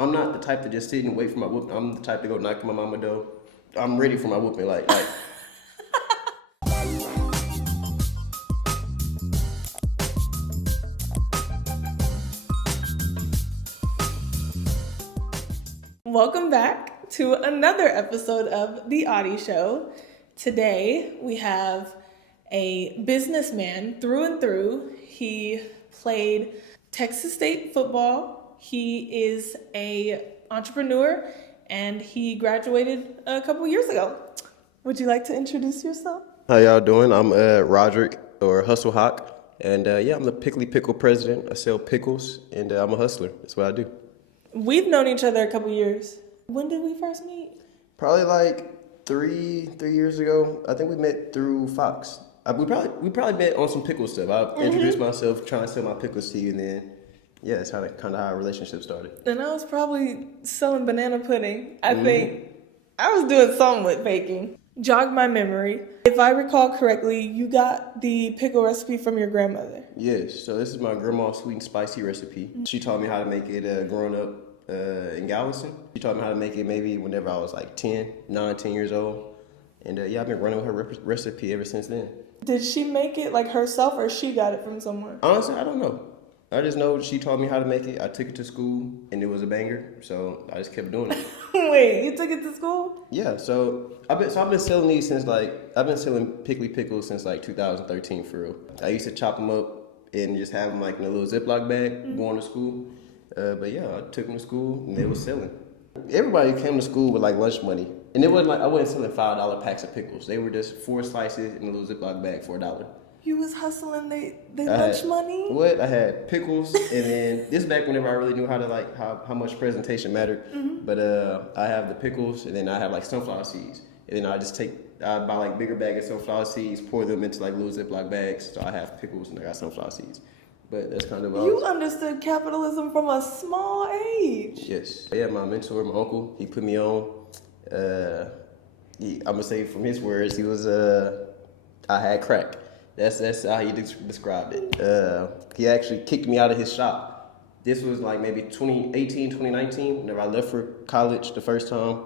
I'm not the type to just sit and wait for my whooping. I'm the type to go knock on my mama door. I'm ready for my whooping. Like. Welcome back to another episode of the Auti Show. Today we have a businessman through and through. He played Texas State football. He is an entrepreneur and he graduated a couple years ago. Would you like to introduce yourself? How y'all doing? I'm Roderick, or Hustle Hawk, and I'm the Pickly Pickle president. I sell pickles, and I'm a hustler. That's what I do. We've known each other a couple years. When did we first meet? Probably like three years ago. I think we met through Fox. We probably met on some pickle stuff. I introduced myself, trying to sell my pickles to you, and then that's kind of how our relationship started. And I was probably selling banana pudding. I think I was doing something with baking. Jog my memory. If I recall correctly, you got the pickle recipe from your grandmother. Yes. So this is my grandma's sweet and spicy recipe. She taught me how to make it growing up in Galveston. She taught me how to make it maybe whenever I was like 10 years old. And I've been running with her recipe ever since then. Did she make it like herself or she got it from somewhere? Honestly, I don't know. I just know she taught me how to make it. I took it to school and it was a banger, so I just kept doing it. Wait, you took it to school? Yeah, so I've been selling these since I've been selling Pickly Pickles since 2013 for real. I used to chop them up and just have them like in a little Ziploc bag going to school. But I took them to school and they was selling. Everybody came to school with like lunch money. And it wasn't like I wasn't selling $5 packs of pickles. They were just 4 slices in a little Ziploc bag for $1. You was hustling they lunch money? What? I had pickles, and then this is back whenever I really knew how to how much presentation mattered. But I have the pickles, and then I have like sunflower seeds. And then I buy like bigger bag of sunflower seeds, pour them into like little Ziploc bags. So I have pickles and I got sunflower seeds. But that's kind of You understood capitalism from a small age. Yes. Yeah, my mentor, my uncle, he put me on. I'm gonna say from his words, he was I had crack. That's how he described it. He actually kicked me out of his shop. This was like maybe 2018, 2019, whenever I left for college the first time.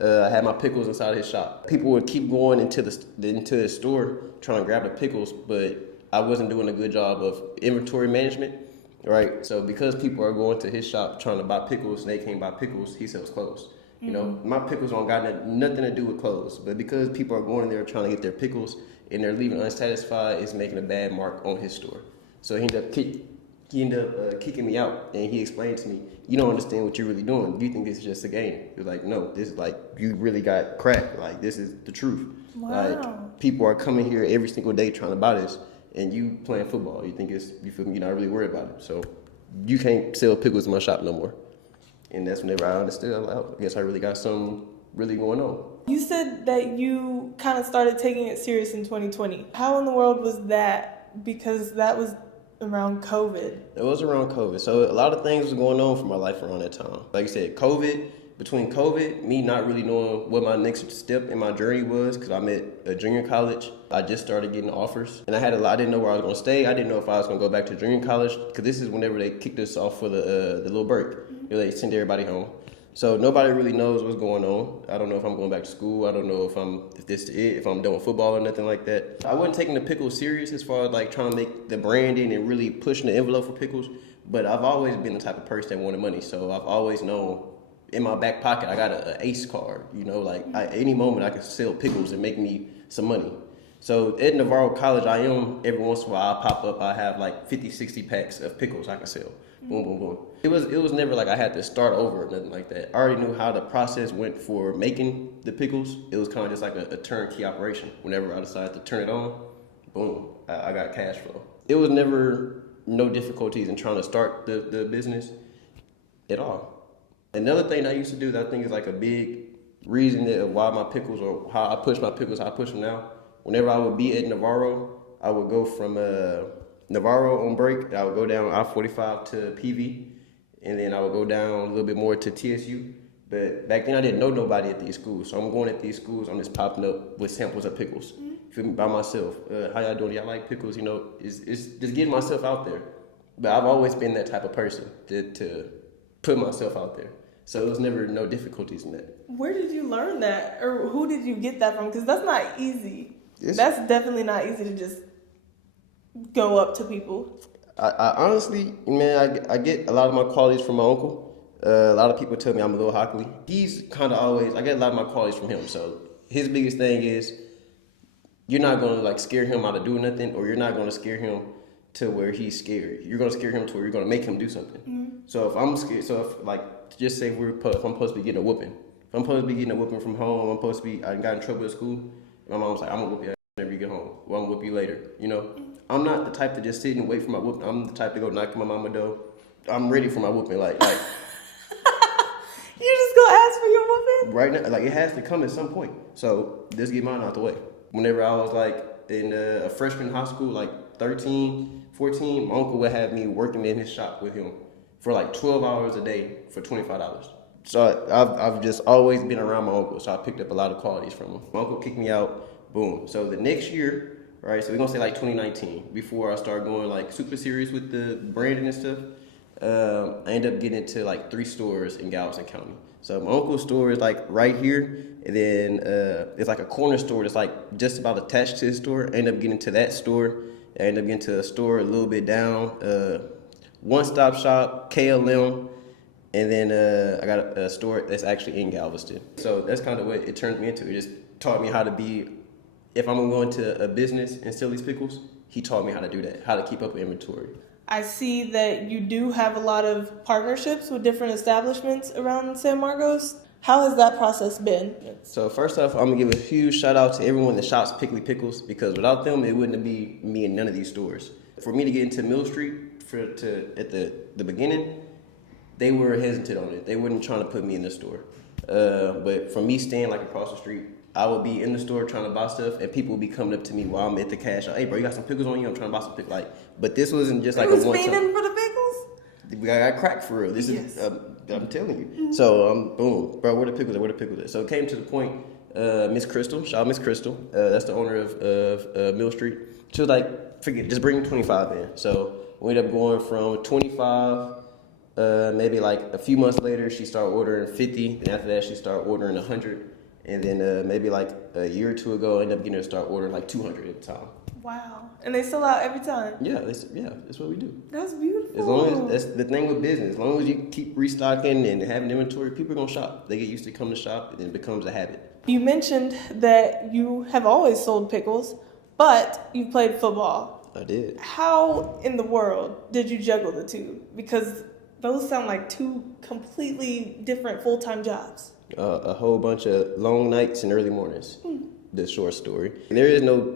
I had my pickles inside his shop. People would keep going into the store trying to grab the pickles, but I wasn't doing a good job of inventory management, right? So because people are going to his shop trying to buy pickles and they can't buy pickles, he sells clothes. You know, my pickles don't got nothing to do with clothes, but because people are going in there trying to get their pickles and they're leaving unsatisfied, it's making a bad mark on his store. So he ended up kicking me out, and he explained to me, you don't understand what you're really doing. You think this is just a game. He was like, no, this is like, you really got crack. Like, this is the truth. Wow. Like, people are coming here every single day trying to buy this, and you playing football. You think you feel me, you're not really worried about it. So you can't sell pickles in my shop no more. And that's whenever I understood, I'm like, oh, I guess I really got something really going on. You said that you kind of started taking it serious in 2020. How in the world was that? Because that was around COVID. It was around COVID. So a lot of things was going on for my life around that time. Like I said, between COVID, me not really knowing what my next step in my journey was, because I'm at a junior college. I just started getting offers. And I didn't know where I was going to stay. I didn't know if I was going to go back to junior college, because this is whenever they kicked us off for the little break. They send everybody home. So nobody really knows what's going on. I don't know if I'm going back to school. I don't know if I'm doing football or nothing like that. I wasn't taking the pickles serious as far as like trying to make the branding and really pushing the envelope for pickles. But I've always been the type of person that wanted money. So I've always known in my back pocket I got an ace card. You know, like any moment I could sell pickles and make me some money. So at Navarro College, every once in a while I pop up. I have like 50, 60 packs of pickles I can sell. Boom, boom, boom. It was never like I had to start over or nothing like that. I already knew how the process went for making the pickles. It was kind of just like a turnkey operation. Whenever I decided to turn it on, boom, I got cash flow. It was never no difficulties in trying to start the business at all. Another thing I used to do that I think is like a big reason that why my pickles or how I push my pickles, how I push them now. Whenever I would be at Navarro, I would go from Navarro on break. I would go down I-45 to PV, and then I would go down a little bit more to TSU. But back then I didn't know nobody at these schools, so I'm going at these schools. I'm just popping up with samples of pickles, feel me, by myself. How y'all doing? Y'all like pickles? You know, it's just getting myself out there. But I've always been that type of person to put myself out there. So it was never no difficulties in that. Where did you learn that? Or who did you get that from? Because that's not easy. That's definitely not easy to just go up to people. I honestly, man, I get a lot of my qualities from my uncle. A lot of people tell me I'm a little Hockley. He's kind of always, I get a lot of my qualities from him. So his biggest thing is you're not going to like scare him out of doing nothing, or you're not going to scare him to where he's scared. You're going to scare him to where you're going to make him do something. Mm-hmm. So if I'm scared, just say if I'm supposed to be getting a whooping. If I'm supposed to be getting a whooping from home, I got in trouble at school. My mom's like, I'm going to whoop you whenever you get home. Well, I'm going to whoop you later, you know? I'm not the type to just sit and wait for my whooping. I'm the type to go knock on my mama door. I'm ready for my whooping. Like you just gonna ask for your whooping? Right now, like it has to come at some point. So just get mine out the way. Whenever I was like in a freshman in high school, like 13, 14, my uncle would have me working in his shop with him for like 12 hours a day for $25. So I've just always been around my uncle. So I picked up a lot of qualities from him. My uncle kicked me out, boom. So the next year, right, so we're gonna say like 2019, before I start going like super serious with the branding and stuff, I ended up getting into like 3 stores in Galveston County. So my uncle's store is like right here, and then it's like a corner store that's like just about attached to his store. I ended up getting to that store. I ended up getting to a store a little bit down, One Stop Shop, KLM, and then I got a store that's actually in Galveston. So that's kind of what it turned me into. It just taught me how to be. If I'm going to a business and sell these pickles, he taught me how to do that, how to keep up with inventory. I see that you do have a lot of partnerships with different establishments around San Marcos. How has that process been? So first off, I'm gonna give a huge shout out to everyone that shops Pickly Pickles, because without them, it wouldn't be me in none of these stores. For me to get into Mill Street at the beginning, they were hesitant on it. They weren't trying to put me in the store. But from me staying like across the street, I would be in the store trying to buy stuff, and people would be coming up to me while I'm at the cash. Hey, bro, you got some pickles on you? I'm trying to buy some pickles. Like, but this wasn't just like a one time. Fiending for the pickles? We got crack for real. This is, I'm telling you. Mm-hmm. So, boom, bro, where the pickles at? Where the pickles at? So it came to the point, Miss Crystal, shout out Miss Crystal. That's the owner of Mill Street. She was like, forget, just bring 25 in. So we ended up going from 25. Maybe like a few months later, she started ordering 50. Then after that, she started ordering 100. And then maybe like a year or two ago, I ended up getting her to start ordering like 200 at a time. Wow. And they sell out every time? Yeah, that's what we do. That's beautiful. As long as, that's the thing with business. As long as you keep restocking and having inventory, people are going to shop. They get used to coming to shop, and then it becomes a habit. You mentioned that you have always sold pickles, but you played football. I did. How in the world did you juggle the two? Because those sound like 2 completely different full-time jobs. A whole bunch of long nights and early mornings. The short story. And there is no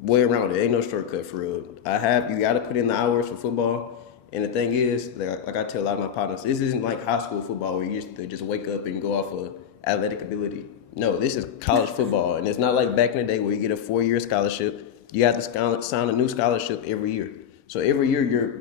way around it. Ain't no shortcut for real. You got to put in the hours for football. And the thing is, like I tell a lot of my partners, this isn't like high school football where you just wake up and go off of athletic ability. No, this is college football. And it's not like back in the day where you get a 4-year scholarship. You have to sign a new scholarship every year. So every year you're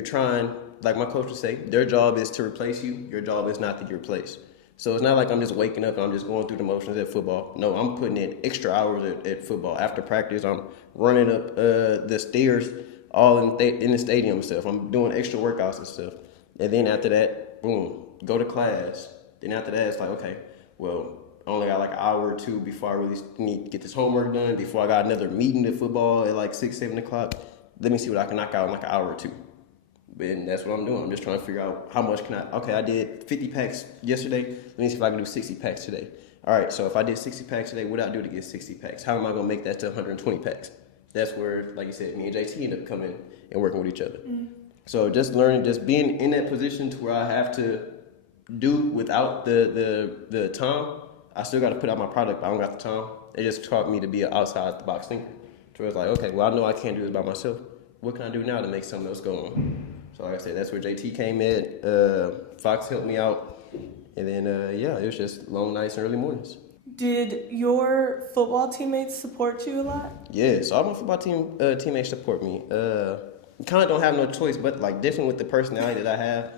trying. Like my coach would say, their job is to replace you. Your job is not to get replaced. So it's not like I'm just waking up and I'm just going through the motions at football. No, I'm putting in extra hours at football. After practice, I'm running up the stairs all in the stadium and stuff. I'm doing extra workouts and stuff. And then after that, boom, go to class. Then after that, it's like, okay, well, I only got like an hour or 2 before I really need to get this homework done, before I got another meeting at football at like 6, 7 o'clock. Let me see what I can knock out in like an hour or 2. And that's what I'm doing. I'm just trying to figure out how much I did 50 packs yesterday. Let me see if I can do 60 packs today. All right, so if I did 60 packs today, what do I do to get 60 packs? How am I going to make that to 120 packs? That's where, like you said, me and JT end up coming and working with each other. Mm-hmm. So just learning, just being in that position to where I have to do without the time. I still got to put out my product, but I don't got the time. It just taught me to be an outside the box thinker. So it's like, okay, well, I know I can't do this by myself. What can I do now to make something else go on? So like I said, that's where JT came in. Fox helped me out. And then, it was just long nights and early mornings. Did your football teammates support you a lot? Yeah, so all my football teammates support me. You kind of don't have no choice, but like different with the personality that I have.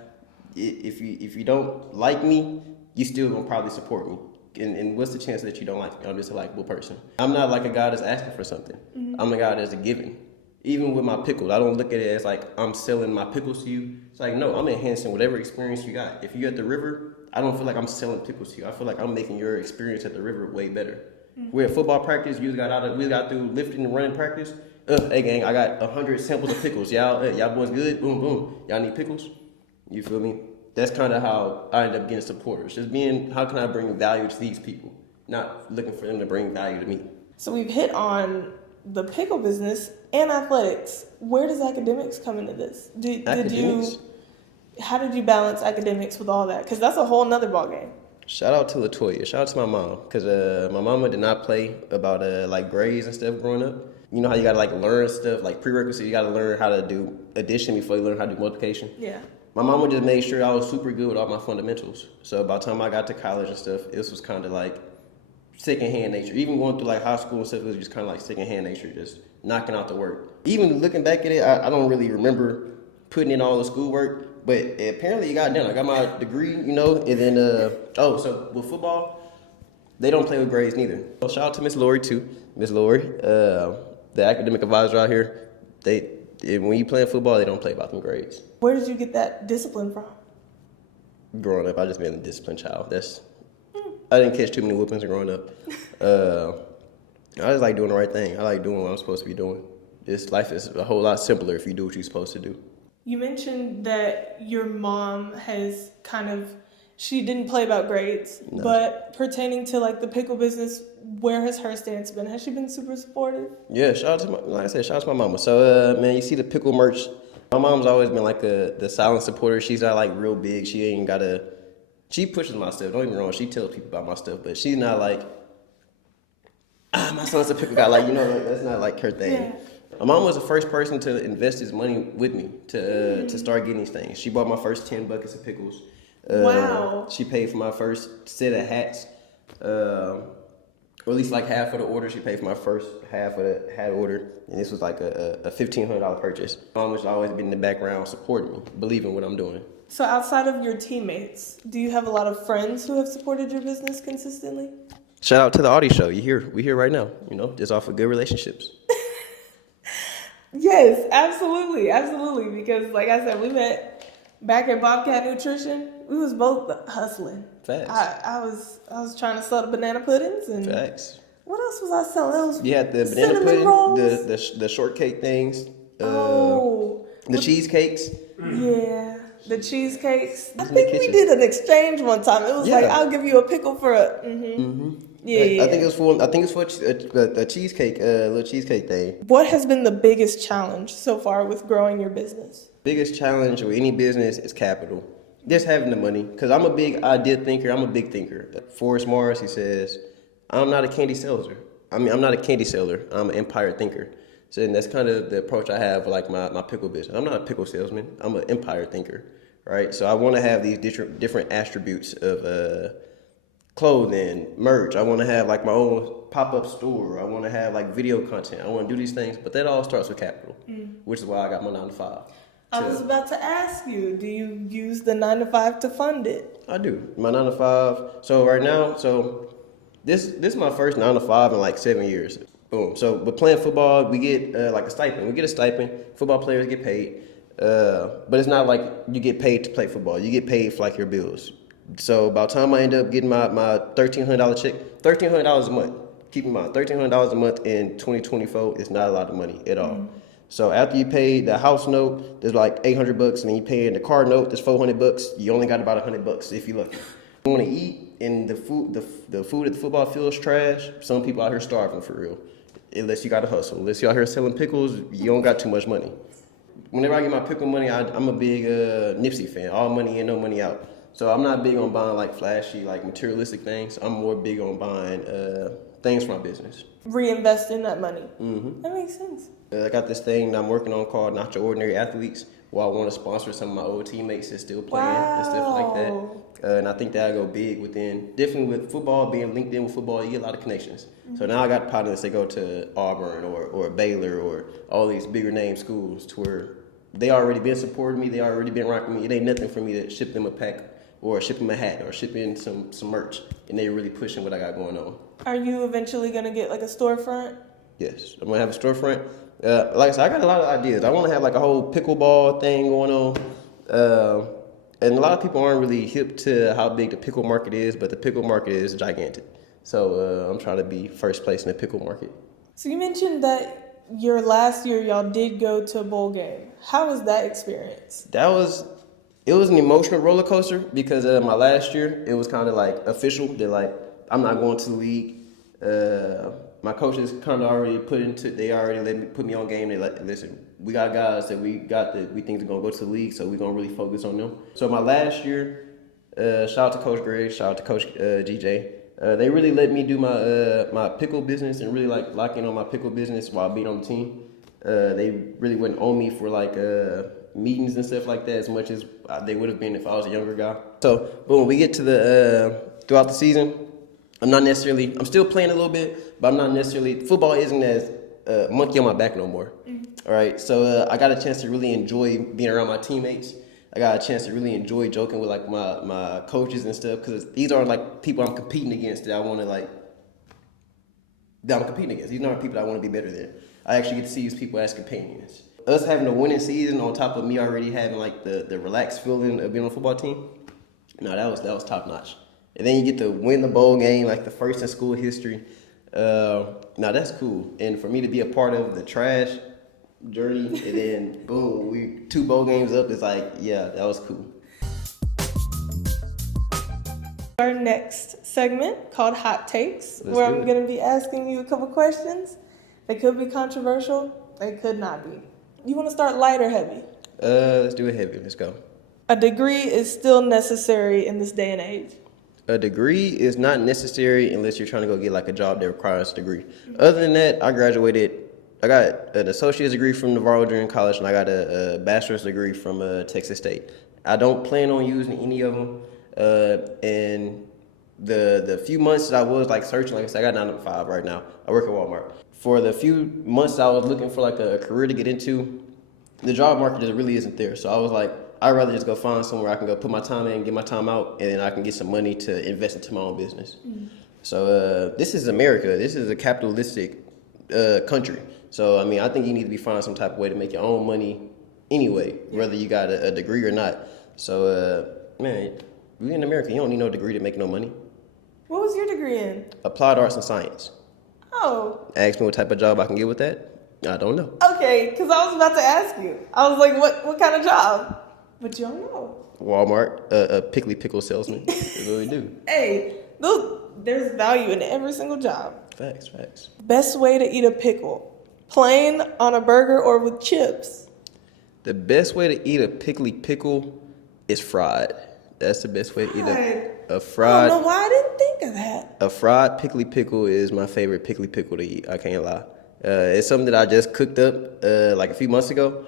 If you don't like me, you still gonna probably support me. And what's the chance that you don't like me? I'm just a likable person. I'm not like a guy that's asking for something. Mm-hmm. I'm a guy that's a giving. Even with my pickles, I don't look at it as like I'm selling my pickles to you. It's like, no, I'm enhancing whatever experience you got. If you're at the river, I don't feel like I'm selling pickles to you. I feel like I'm making your experience at the river way better. We're at football practice. We got through lifting and running practice. Hey gang, I got 100 samples of pickles. Y'all boys good? Boom, boom. Y'all need pickles? You feel me? That's kind of how I end up getting supporters. Just being, how can I bring value to these people? Not looking for them to bring value to me. So we've hit on the pickle business and athletics. Where does academics come into this? How did you balance academics with all that? Because that's a whole nother ballgame. Shout out to LaToya. Shout out to my mom. Because my mama did not play about like grades and stuff growing up. You know how you got to like learn stuff, like prerequisites. You got to learn how to do addition before you learn how to do multiplication. Yeah. My mama just made sure I was super good with all my fundamentals. So by the time I got to college and stuff, this was kind of like secondhand nature. Even going through like high school and stuff, it was just kind of like secondhand nature, just knocking out the work. Even looking back at it, I don't really remember putting in all the schoolwork, but apparently it got done. I got my degree, you know, and then, so with football, they don't play with grades neither. So shout out to Miss Lori too. Miss Lori, the academic advisor out here, when you play football, they don't play about them grades. Where did you get that discipline from? Growing up, I just been a disciplined child. I didn't catch too many whoopings growing up. I just like doing the right thing. I like doing what I'm supposed to be doing. This life is a whole lot simpler if you do what you're supposed to do. You mentioned that your mom has she didn't play about grades, no. But pertaining to like the pickle business, where has her stance been? Has she been super supportive? Yeah, shout out to my mama. So, man, you see the pickle merch. My mom's always been like the silent supporter. She's not like real big. She pushes my stuff. Don't get me wrong. She tells people about my stuff, but she's not like, my son's a pickle guy. Like, you know, like, that's not like her thing. Yeah. My mom was the first person to invest his money with me to start getting these things. She bought my first 10 buckets of pickles. Wow. She paid for my first set of hats. Or at least like half of the order. She paid for my first half of the hat order. And this was like a $1,500 purchase. My mom has always been in the background supporting me, believing what I'm doing. So outside of your teammates, do you have a lot of friends who have supported your business consistently? Shout out to the Auti Show. We here right now, you know, just off of good relationships. Yes, absolutely. Because like I said, we met back at Bobcat Nutrition. We was both hustling. Facts. I was trying to sell the banana puddings and facts. What else was I selling? You had the banana pudding, rolls. the shortcake things, the cheesecakes. Yeah, the cheesecakes. I think we did an exchange one time. It was like, I'll give you a pickle for a. Yeah. I think it's for a cheesecake, little cheesecake thing. What has been the biggest challenge so far with growing your business? Biggest challenge with any business is capital. Just having the money. Because I'm a big idea thinker. I'm a big thinker. Forrest Morris, he says, I'm not a candy seller. I'm not a candy seller. I'm an empire thinker. So that's kind of the approach I have with like my pickle business. I'm not a pickle salesman. I'm an empire thinker, right? So I want to have these different attributes of clothing, merch. I want to have like my own pop-up store. I want to have like video content. I want to do these things, but that all starts with capital, which is why I got my 9 to 5. I was about to ask you, do you use the 9 to 5 to fund it? I do. My 9 to 5. So right now, this is my first 9 to 5 in like 7 years. Boom. So, but playing football, we get like a stipend. We get a stipend. Football players get paid. But it's not like you get paid to play football. You get paid for like your bills. So by the time I end up getting my $1,300 check, $1,300 a month. Keep in mind, $1,300 a month in 2024 is not a lot of money at all. So after you pay the house note, there's like $800, and then you pay the car note, there's $400. You only got about $100 if you lucky. You want to eat, and the food at the football field is trash. Some people out here starving for real. Unless you got to hustle. Unless you out here selling pickles, you don't got too much money. Whenever I get my pickle money, I'm a big Nipsey fan. All money in, no money out. So I'm not big on buying like flashy, like materialistic things. I'm more big on buying things for my business. Reinvesting that money. That makes sense. I got this thing that I'm working on called Not Your Ordinary Athletes, where I want to sponsor some of my old teammates that's still playing and stuff like that. And I think that'll go big definitely with football, being linked in with football, you get a lot of connections. So now I got partners that go to Auburn or Baylor or all these bigger name schools to where they already been supporting me, they already been rocking me. It ain't nothing for me to ship them a pack or ship them a hat or ship in some merch, and they really pushing what I got going on. Are you eventually going to get like a storefront? Yes, I'm gonna have a storefront. Like I said, I got a lot of ideas. I want to have like a whole pickleball thing going on. And a lot of people aren't really hip to how big the pickle market is, but the pickle market is gigantic. So I'm trying to be first place in the pickle market. So you mentioned that your last year y'all did go to a bowl game. How was that experience? It was an emotional roller coaster because my last year it was kind of like official that like I'm not going to the league. My coaches kind of already they already put me on game. They like, listen, we got guys that we think are gonna go to the league, so we're gonna really focus on them. So my last year, shout out to Coach Greg, shout out to Coach GJ. They really let me do my pickle business and really like lock in on my pickle business while being on the team. They really wouldn't own me for like meetings and stuff like that as much as they would have been if I was a younger guy. So, but when we get to throughout the season, I'm still playing a little bit, but I'm not necessarily, football isn't as monkey on my back no more. All right, so I got a chance to really enjoy being around my teammates. I got a chance to really enjoy joking with like my coaches and stuff because these aren't like people I'm competing against that I'm competing against. These aren't people that I want to be better than. I actually get to see these people as companions. Us having a winning season on top of me already having like the relaxed feeling of being on a football team, no, that was top notch. And then you get to win the bowl game, like the first in school history. Now that's cool. And for me to be a part of the trash journey, and then boom, we 2 bowl games up. It's like, yeah, that was cool. Our next segment called Hot Takes, Let's where do I'm it. going to be asking you a couple questions. They could be controversial. They could not be. You want to start light or heavy? Let's do it heavy. Let's go. A degree is still necessary in this day and age. A degree is not necessary unless you're trying to go get like a job that requires a degree. Other than that, I got an associate's degree from Navarro Junior College, and I got a bachelor's degree from Texas State. I don't plan on using any of them. And the few months that I was like searching, like I said, I got 9 to 5 right now. I work at Walmart. For the few months I was looking for like a career to get into, the job market just really isn't there. So I was like, I'd rather just go find somewhere I can go put my time in, get my time out, and then I can get some money to invest into my own business. So this is America. This is a capitalistic country. So I mean, I think you need to be finding some type of way to make your own money anyway, whether you got a degree or not. So man, we in America, you don't need no degree to make no money. What was your degree in? Applied arts and science. Oh, Ask me what type of job I can get with that. I don't know. okay, because I was about to ask you. I was like, what kind of job? But you don't know. Walmart, a Pickly Pickles salesman. That's what we do. Hey, there's value in every single job. Facts. Best way to eat a pickle? Plain, on a burger, or with chips? The best way to eat a Pickly Pickle is fried. That's the best way to eat a fried. I don't know why I didn't think of that. A fried Pickly Pickle is my favorite Pickly Pickle to eat. I can't lie. It's something that I just cooked up like a few months ago,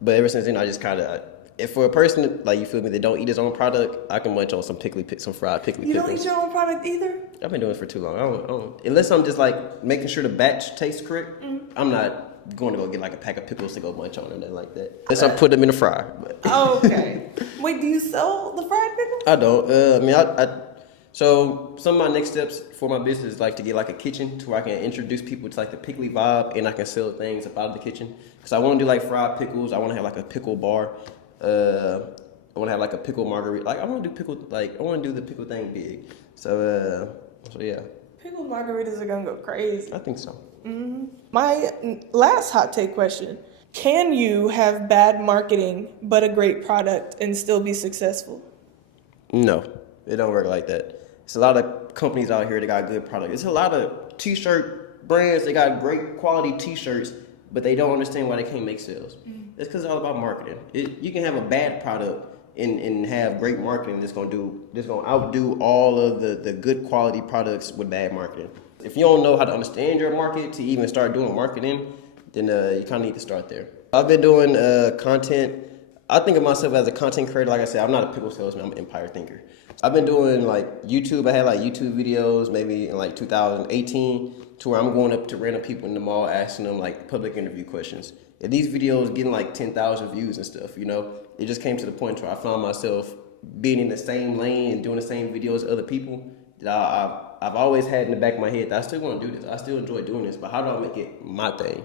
but ever since then I just kind of. If for a person like you feel me that don't eat his own product, I can munch on some fried Pickly Pickles. You don't eat your own product either? I've been doing it for too long. I don't unless I'm just like making sure the batch tastes correct. I'm not going to go get like a pack of pickles to go munch on or nothing like that. Unless I put them in the fryer. But. Okay. Wait, do you sell the fried pickles? I don't. So some of my next steps for my business is like to get like a kitchen to where I can introduce people to like the Pickley vibe, and I can sell things up out of the kitchen. Because I want to do like fried pickles. I want to have like a pickle bar. I want to have like a pickle margarita. Like I want to do I want to do the pickle thing big. So yeah. Pickle margaritas are gonna go crazy. I think so. My last hot take question: can you have bad marketing but a great product and still be successful? No, it don't work like that. It's a lot of companies out here that got good products. It's a lot of t-shirt brands that got great quality t-shirts, but they don't understand why they can't make sales. It's because it's all about marketing. You can have a bad product and have great marketing that's gonna outdo all of the good quality products with bad marketing. If you don't know how to understand your market to even start doing marketing, then you kind of need to start there. I've been doing content. I think of myself as a content creator. Like I said, I'm not a pickle salesman. I'm an empire thinker. I've been doing like YouTube. I had like YouTube videos maybe in like 2018 to where I'm going up to random people in the mall asking them like public interview questions. If these videos getting like 10,000 views and stuff, it just came to the point where I found myself being in the same lane and doing the same videos as other people. that I've always had in the back of my head that I still want to do this. I still enjoy doing this, but how do I make it my thing?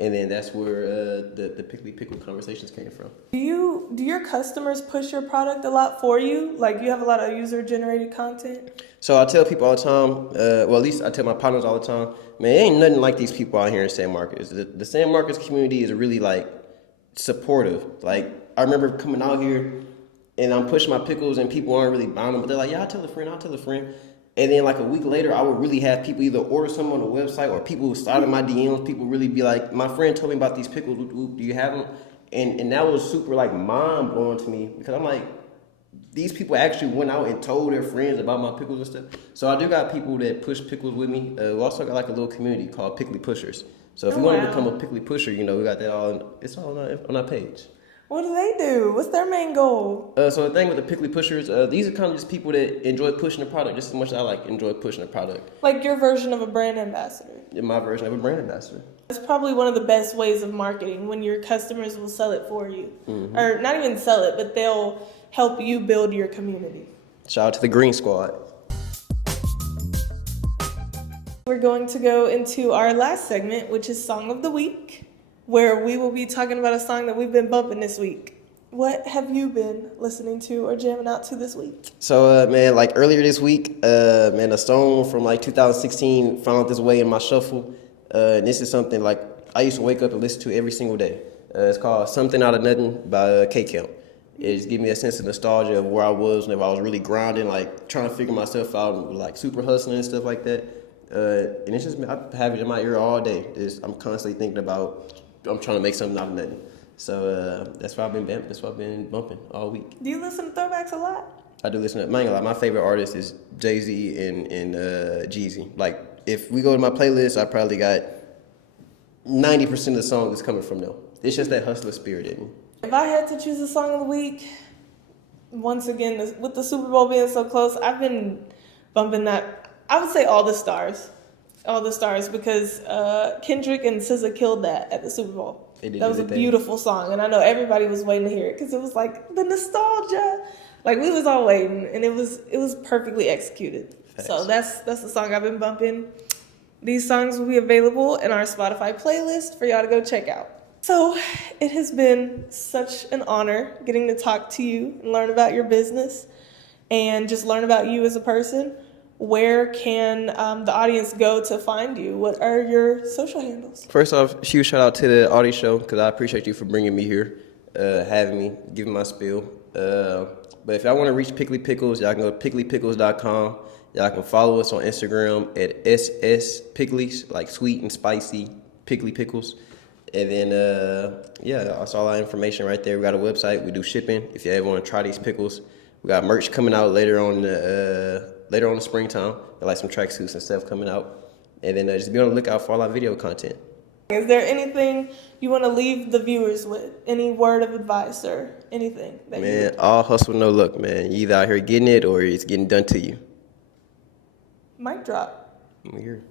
And then that's where the Pickly Pickle conversations came from. Do your customers push your product a lot for you? Like, you have a lot of user-generated content? So I tell people all the time, well, at least I tell my partners all the time, man, it ain't nothing like these people out here in San Marcos. The San Marcos community is really, like, supportive. Like, I remember coming out here, and I'm pushing my pickles, and people aren't really buying them, but they're like, yeah, I'll tell a friend. And then like a week later, I would really have people either order some on the website or people who started my DMs. People really be like, my friend told me about these pickles. Do you have them? And that was super like mind blowing to me because I'm like, these people actually went out and told their friends about my pickles and stuff. So I do got people that push pickles with me. We also got like a little community called Pickly Pushers. So if you want to become a Pickly Pusher, we got that all. It's all on our page. What do they do? What's their main goal? So the thing with the Pickly Pushers, these are kind of just people that enjoy pushing the product just as much as I enjoy pushing the product. Like your version of a brand ambassador. Yeah, my version of a brand ambassador. It's probably one of the best ways of marketing when your customers will sell it for you. Mm-hmm. Or not even sell it, but they'll help you build your community. Shout out to the Green Squad. We're going to go into our last segment, which is Song of the Week, where we will be talking about a song that we've been bumping this week. What have you been listening to or jamming out to this week? So, man, like earlier this week, man, a song from like 2016 found its way in my shuffle. And this is something like I used to wake up and listen to every single day. It's called Something Out of Nothing by K-Camp. It just gives me a sense of nostalgia of where I was whenever I was really grinding, like trying to figure myself out and like super hustling and stuff like that. And it's just, I have it in my ear all day. I'm constantly thinking about, I'm trying to make something out of nothing. So that's what I've been bumping all week. Do you listen to throwbacks a lot? I do listen to, my favorite artist is Jay-Z and Jeezy. Like, if we go to my playlist, I probably got 90% of the songs that's coming from them. It's just that hustler spirit in me. If I had to choose a song of the week, once again, with the Super Bowl being so close, I've been bumping that. I would say All the Stars, because Kendrick and SZA killed that at the Super Bowl. That was a beautiful song, and I know everybody was waiting to hear it because it was like the nostalgia. Like, we was all waiting, and it was perfectly executed. Facts. So that's the song I've been bumping. These songs will be available in our Spotify playlist for y'all to go check out. So it has been such an honor getting to talk to you and learn about your business and just learn about you as a person. Where can the audience go to find you? What are your social handles? First off, huge shout out to the Auti Show because I appreciate you for bringing me here, having me, giving my spiel. But if y'all want to reach Pickly Pickles, y'all can go to picklypickles.com. Y'all can follow us on Instagram at @SSPickleys, like sweet and spicy Pickly Pickles. And then, that's all our information right there. We got a website. We do shipping. If you ever want to try these pickles, we got merch coming out later on the springtime. Like some tracksuits and stuff coming out. And then just be on the lookout for all our video content. Is there anything you want to leave the viewers with? Any word of advice or anything? Man, all hustle, no luck, man. You either out here getting it or it's getting done to you. Mic drop. I'm here.